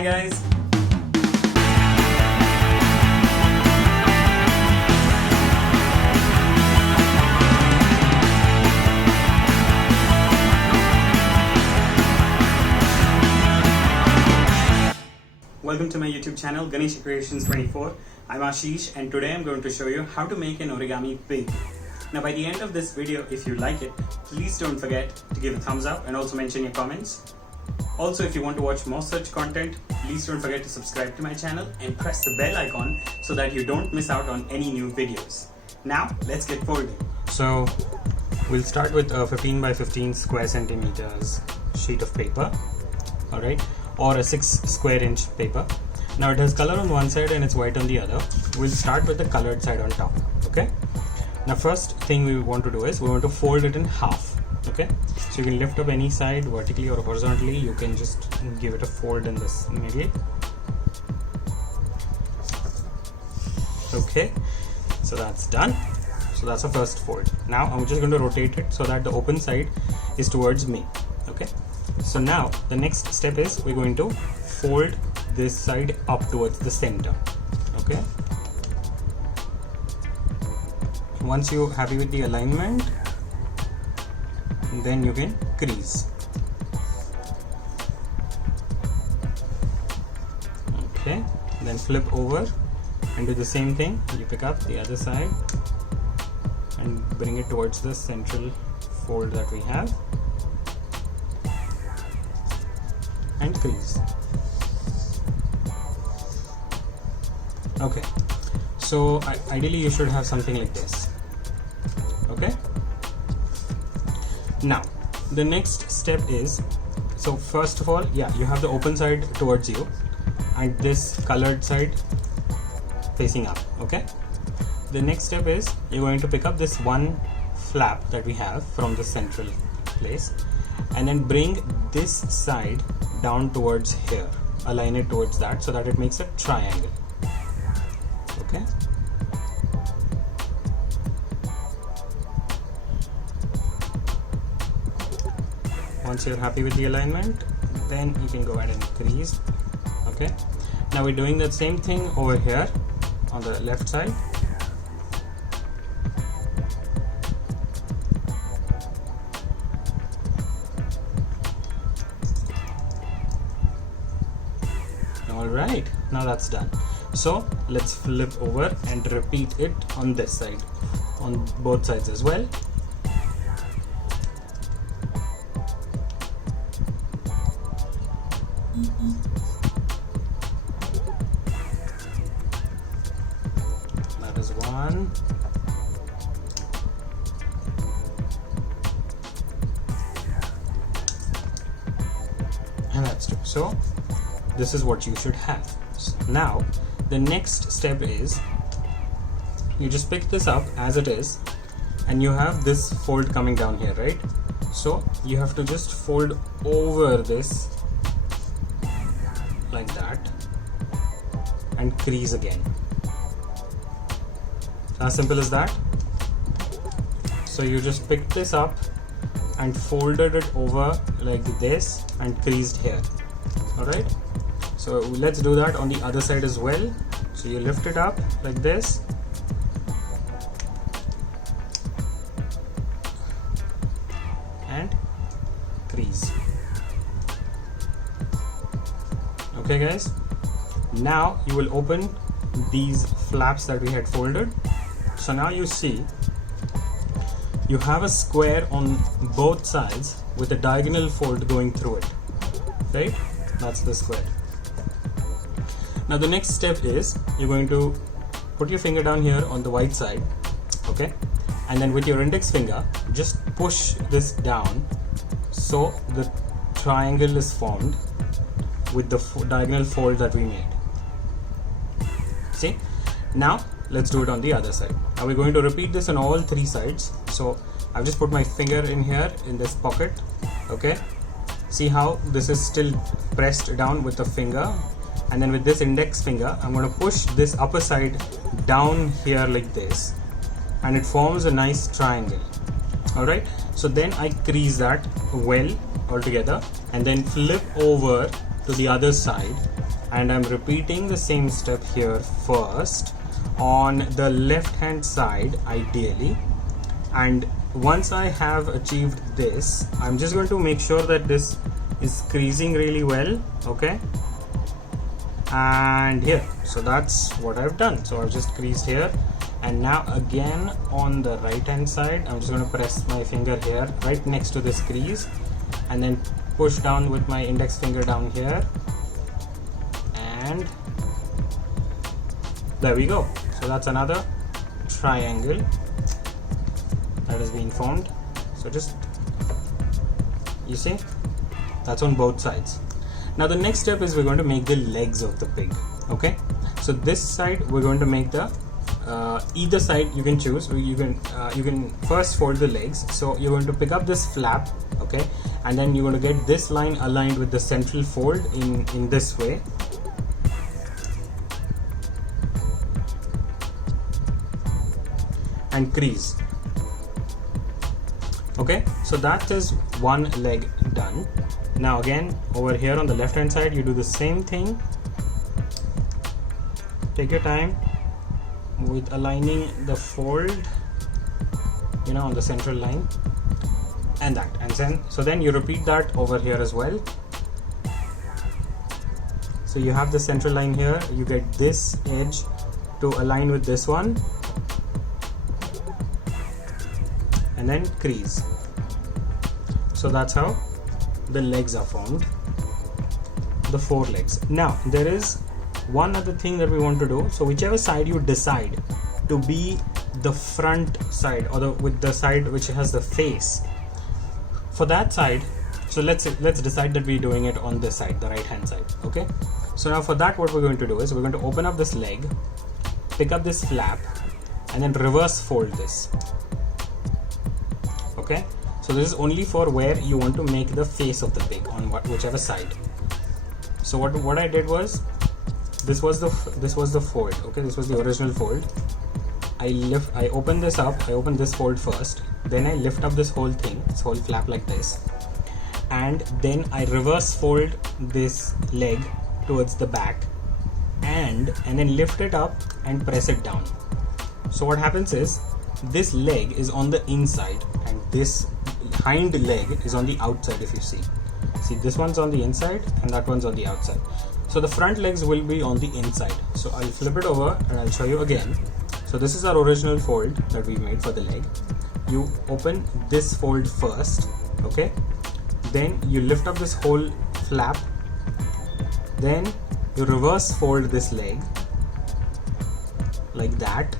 Hi guys. Welcome to my YouTube channel Ganesha Creations 24. I'm Ashish and today I'm going to show you how to make an origami pig. Now by the end of this video, if you like it, please don't forget to give a thumbs up and also mention your comments. Also, if you want to watch more such content, please don't forget to subscribe to my channel and press the bell icon so that you don't miss out on any new videos. Now, let's get folding. So, we'll start with a 15 by 15 square centimeters sheet of paper, alright, or a 6 square inch paper. Now it has color on one side and it's white on the other. We'll start with the colored side on top, okay? Now first thing we want to do is we want to fold it in half. Okay, so you can lift up any side vertically or horizontally. You can just give it a fold in this middle. Okay, so that's done. So that's the first fold. Now I'm just going to rotate it so that the open side is towards me. Okay, so now the next step is we're going to fold this side up towards the center. Okay, once you're happy with the alignment, then you can crease. Okay, then flip over and do the same thing. You pick up the other side and bring it towards the central fold that we have and crease. Okay, so ideally you should have something like this. Okay, now the next step is, so first of all, yeah, you have the open side towards you and this colored side facing up. Okay, the next step is you're going to pick up this one flap that we have from the central place and then bring this side down towards here, align it towards that so that it makes a triangle. Okay, once you're happy with the alignment, then you can go ahead and crease. Okay, now we're doing that same thing over here on the left side. Alright, now that's done. So let's flip over and repeat it on this side, on both sides as well. That is one. And that's two. So this is what you should have. Now the next step is you just pick this up as it is and you have this fold coming down here, right? So you have to just fold over this like that and crease again. As simple as that. So you just picked this up and folded it over like this and creased here. Alright, so let's do that on the other side as well. So you lift it up like this and crease. Okay guys, now you will open these flaps that we had folded. So now you see you have a square on both sides with a diagonal fold going through it, right? That's the square. Now the next step is you're going to put your finger down here on the white side, okay, and then with your index finger just push this down so the triangle is formed with the diagonal fold that we made. See, now let's do it on the other side. Now we're going to repeat this on all three sides. So I've just put my finger in here in this pocket. Okay, see how this is still pressed down with the finger, and then with this index finger I'm going to push this upper side down here like this and it forms a nice triangle. Alright, so then I crease that well all together and then flip over to the other side and I'm repeating the same step here first on the left hand side ideally. And once I have achieved this, I'm just going to make sure that this is creasing really well, okay, and here. So that's what I've done. So I've just creased here, and now again on the right hand side, I'm just going to press my finger here right next to this crease and then push down with my index finger down here, and there we go. So that's another triangle that is being formed. So just, you see, that's on both sides. Now the next step is we're going to make the legs of the pig, okay. So this side we're going to make the either side you can choose. You can first fold the legs. So you're going to pick up this flap, okay, and then you're going to get this line aligned with the central fold in this way, and crease. Okay, so that is one leg done. Now again over here on the left hand side, you do the same thing. Take your time with aligning the fold, you know, on the central line, and that, and then you repeat that over here as well. So you have the central line here, you get this edge to align with this one, and then crease. So that's how the legs are formed, the 4 legs. Now there is one other thing that we want to do. So whichever side you decide to be the front side, or with the side which has the face, for that side, so let's decide that we're doing it on this side, the right hand side, okay. So now for that, what we're going to do is we're going to open up this leg, pick up this flap, and then reverse fold this, okay. So this is only for where you want to make the face of the pig on whichever side. So what I did was, this was the fold, okay, this was the original fold. I open this up, I open this fold first, then I lift up this whole thing, this whole flap like this, and then I reverse fold this leg towards the back, and then lift it up and press it down. So what happens is, this leg is on the inside and this hind leg is on the outside. If you see this one's on the inside and that one's on the outside. So the front legs will be on the inside. So I'll flip it over and I'll show you again. So this is our original fold that we made for the leg. You open this fold first, okay, then you lift up this whole flap, then you reverse fold this leg like that,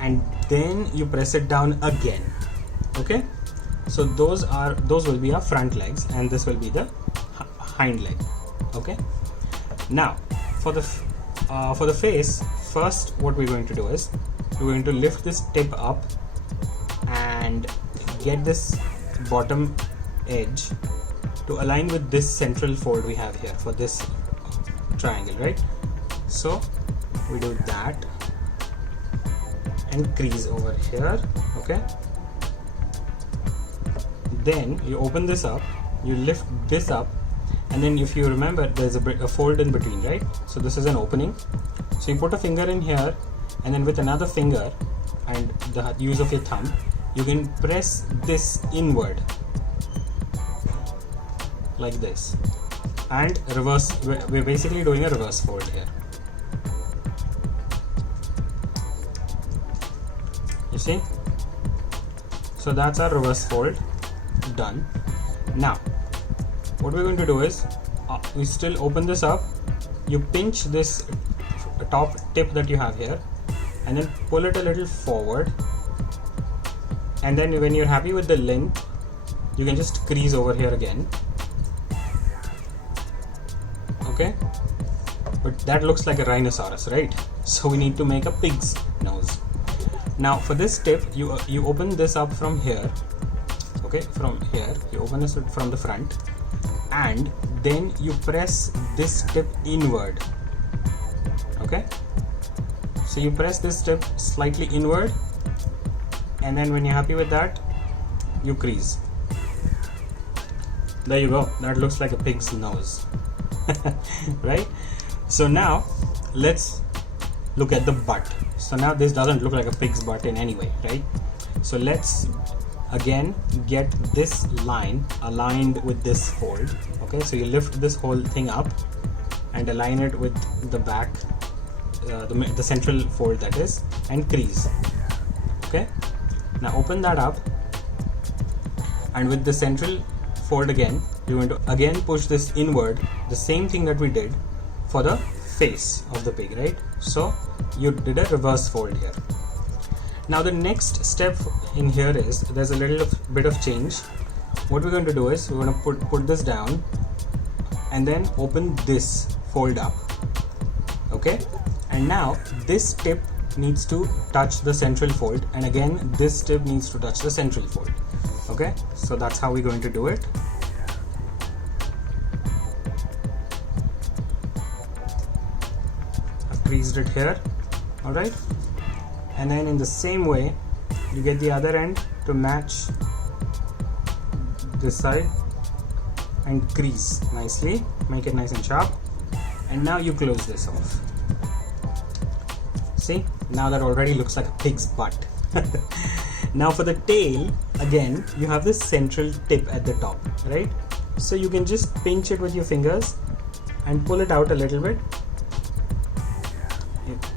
and then you press it down again, okay. So those will be our front legs, and this will be the hind leg, okay. Now for the face, first what we're going to do is we're going to lift this tip up and get this bottom edge to align with this central fold we have here for this triangle, right? So we do that and crease over here, okay. Then you open this up, you lift this up, and then if you remember, there's a fold in between, right? So this is an opening. So you put a finger in here, and then with another finger and the use of your thumb, you can press this inward like this and reverse. We're basically doing a reverse fold here. You see? So that's our reverse fold done. Now what we're going to do is we still open this up, you pinch this top tip that you have here and then pull it a little forward, and then when you're happy with the length, you can just crease over here again, okay. But that looks like a rhinoceros, right? So we need to make a pig's nose. Now for this tip, you open this up from here, okay, from here you open this from the front, and then you press this tip inward, okay. So you press this tip slightly inward, and then when you're happy with that, you crease. There you go, that looks like a pig's nose. Right? So now let's look at the butt. So now this doesn't look like a pig's butt in any way, right? So let's again get this line aligned with this fold. Okay, so you lift this whole thing up and align it with the back, the central fold, that is, and crease. Okay, now open that up, and with the central fold again, you're going to again push this inward, the same thing that we did for the face of the pig, right? So you did a reverse fold here. Now the next step in here is, there's a little bit of change. What we're going to do is, we're going to put this down and then open this fold up. Okay, and now this tip needs to touch the central fold, and again this tip needs to touch the central fold. Okay, so that's how we're going to do it. I've creased it here. Alright, and then in the same way you get the other end to match this side and crease nicely, make it nice and sharp, and now you close this off. See, now that already looks like a pig's butt. Now for the tail, again you have this central tip at the top, right? So you can just pinch it with your fingers and pull it out a little bit.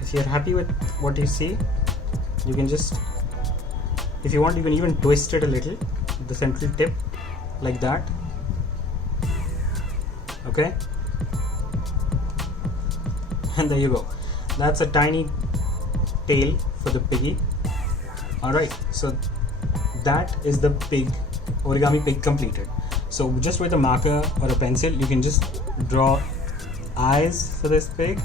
If you're happy with what you see, you can just, if you want, you can even twist it a little, the central tip, like that. Okay, and there you go. That's a tiny tail for the piggy. Alright, so that is the pig, origami pig completed. So just with a marker or a pencil, you can just draw eyes for this pig,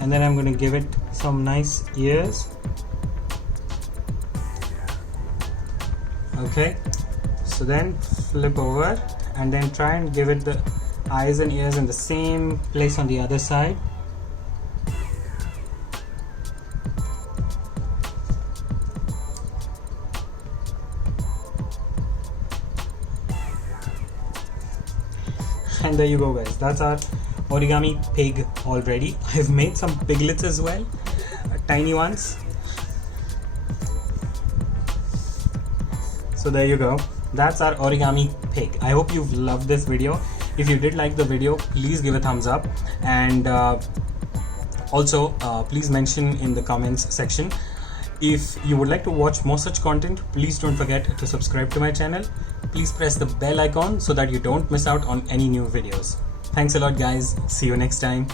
and then I'm going to give it some nice ears. Okay, so then flip over and then try and give it the eyes and ears in the same place on the other side. And there you go, guys, that's our origami pig already. I've made some piglets as well, tiny ones. So there you go, that's our origami pig. I hope you've loved this video. If you did like the video, please give a thumbs up, and also please mention in the comments section. If you would like to watch more such content, please don't forget to subscribe to my channel. Please press the bell icon so that you don't miss out on any new videos. Thanks a lot, guys. See you next time.